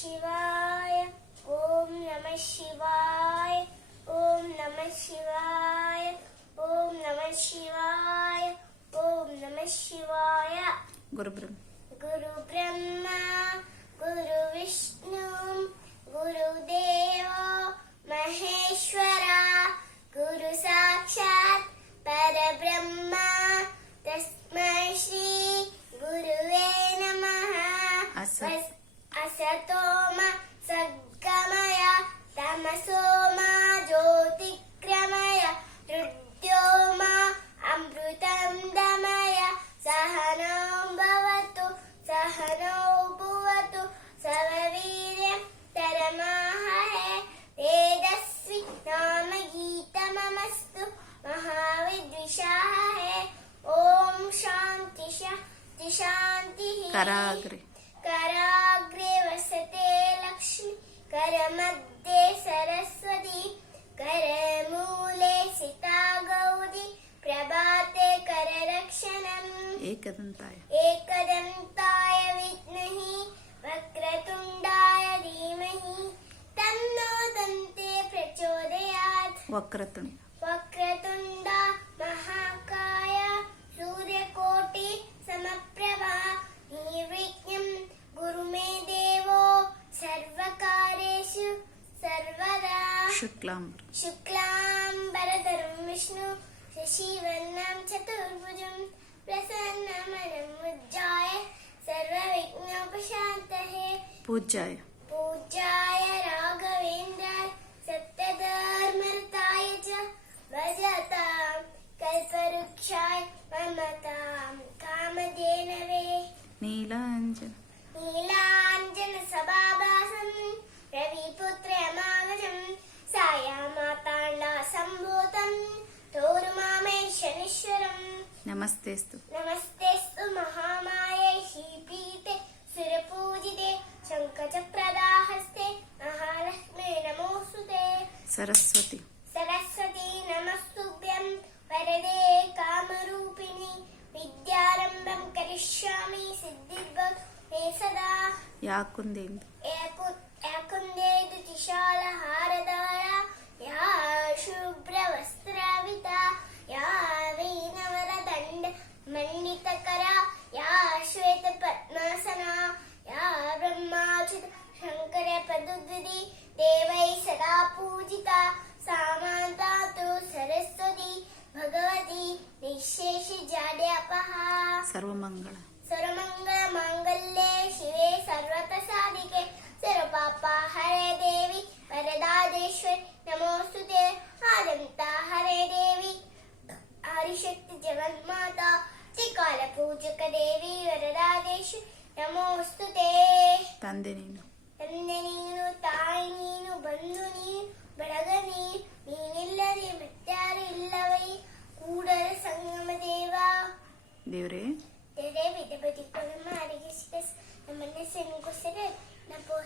ಶಿವಾಯ ಓಂ ನಮಃ ಶಿವಾಯ ಓಂ ನಮಃ ಶಿವಾಯ ಓಂ ನಮಃ ಶಿವಾಯ ಓಂ ನಮಃ ಶಿವಾಯ. ಗುರು ಬ್ರಹ್ಮ ಗುರು ಬ್ರಹ್ಮ ಗುರು ವಿಷ್ಣು ಗುರುದೇವೋ ಮಹೇಶ್ವರ ಗುರು ಸಾಕ್ಷಾತ್ ಪರಬ್ರಹ್ಮ ತಸ್ಮೈ ಶ್ರೀ ಗುರುವೇ ನಮಃ. ಅಸತೋಮ ಸದ್ಗಮಯ ತಮಸೋಮ ಜ್ಯೋತಿಕ್ರಮಯ ಮೃತ್ಯೋಮ ಅಮೃತಂ ದಮಯ ಸಹನೋ ಭವತು ಸಹನೋ ಭುವತು ಸವವೀರ್ಯಂ ತರಮಾಹಯೇ ತೇಜಸ್ವಿ ನಾಮ ಗೀತಮಮಸ್ತು ಮಹಾವಿದ್ವಿಷಾಹೇ. ಓಂ ಶಾಂತಿ ಶಾಂತಿ ಶಾಂತಿ. कराग्रे वसते लक्ष्मी करमध्ये सरस्वती करमूले सिता गौरी प्रभाते कररक्षणम्. एकदन्ताय विद्महे वक्रतुण्डाय धीमहि तन्नो दन्ते प्रचोदयात्. वक्रतुण्ड महाकाय सूर्यकोटि समप्रभा निर्विघ्नं गुरु मे देवो सर्वकार्येषु सर्वदा. शुक्लाम्बरधरं विष्णु शशिवर्णं चतुर्भुजं प्रसन्नवदनं मुञ्जीय सर्वविघ्नोपशान्तये. पूज्याय राघवेन्द्राय सत्यधर्मरताय च भजतां कल्पवृक्षाय ममतां कामधेनवे. नीलाञ्जन सभाभासं रविपुत्रमागजं सायामाताण्डा सम्भूतं तोरुमामे शनीश्वरं. नमस्तेस्तु महामाये श्रीपीठे सुरपूजिते शङ्खचक्रदाहस्ते महालक्ष्मी नमोऽस्तुते. सरस्वती नमस्तुभ्यं वरदे कामरूपिणि विद्यारम्भं करिष्यामि सिद्धिर्भवतु मे सदा. ಯಾಕುಂದೇದು ತ್ರಿಶಾಲಹಾರಧಾರ ಯಾ ಶುಭ್ರವಸ್ತ್ರಾವಿತಾ ಯಾ ವೀಣವರದಂಡ ಮಂಡಿತಕರ ಯಾ ಶ್ವೇತ ಪದ್ಮಾಸನ ಯಾ ಬ್ರಹ್ಮಾಚ್ಯುತ ಶಂಕರ ಪದುದ್ವಿಧಿ ದೇವೈ ಸದಾ ಪೂಜಿತಾ ಸಾಮಾಂತಾತು ಸರಸ್ವತಿ ಭಗವತಿ ನಿಶೇಷ ಜಾಡ್ಯಾಪಹ. ಸರ್ವಮಂಗಳ ಮಾಂಗಲ್ಯೆ ಶಿವೆ ಸರ್ವತ ಸಾಧಿಕೆ ಸರ್ವಪಾಪ ಹರೇ ದೇವಿ ವರದಾದೇಶ್ವರಿ ನಮೋಸ್ತುತೆ. ಆದಂತ ಹರೇ ದೇವಿ ಆದಿಶಕ್ತಿ ಜಗನ್ಮಾತಾ ತ್ರಿಕಾಲ ಪೂಜಕ ದೇವಿ ವರದಾದೇಶ್ವರಿ ನಮೋಸ್ತುತೆ. ತಂದೆ ನೀನು ತಾಯಿ ನೀನು ಬಂಧು ನೀನು ಬಳಗ ನೀನಿಲ್ಲದೆ ಮತ್ಯಾರು ಇಲ್ಲವೈ ಕೂಡಲ ಸಂಗಮ ದೇವರೇ ವಿಧಪತಿ ಕೊಲಮಾರಿಗೆ ನಮ್ಮನ್ನ ಸೆನ್ಗೊಸರೆ ನಪೋ